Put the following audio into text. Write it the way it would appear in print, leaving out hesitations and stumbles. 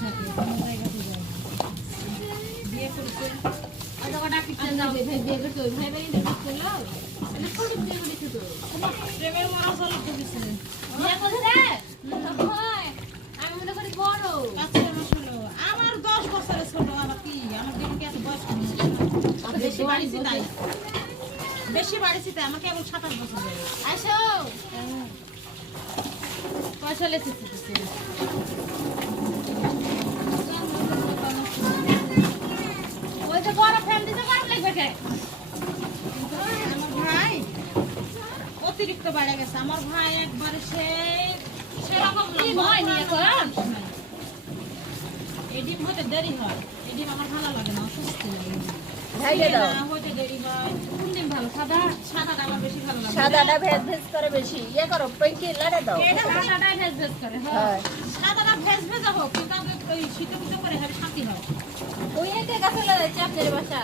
থাকে কোনো জায়গাতে যায় বিয়ে করতে প্রেমের মরা চলে দিচ্ছে আমি মনে করি বড় 5 মাস হলো আমার 10 বছরের ছোট আমার কি আমার দিকে কি এত বয়স বেশি বাড়িছি তাই বেশি বাড়িছি তাই আমাকে কেবল 27 বছর হয়ে আসো পয়সা লেছে ওই যে বড় ফ্যান দিতে গরম লাগবে কে আমার ভাই অতিরিক্ত বেড়ে গেছে আমার ভাই একবারে সেরকম হয়নি এখন এই ডিম হতে দেরি হয় এই ডিম আমার ভালো লাগে না অসুস্থ লাগে ভাইকে দাও হতে দেরি হয় কোন ডিম ভালো সাদাটা আমার বেশি ভালো লাগে সাদাটা ভেজ ভেজ করে বেশি ইয়ে করো পিঙ্কি লাড়ে দাও সাদাটা ভেজ ভেজ করে হ্যাঁ সাদাটা ভেজ ভেজ হোক কিন্তু ওই শীতে করে হবে শান্তি হয় ওই এতে গাছে লাগাইছে আপনার বাসা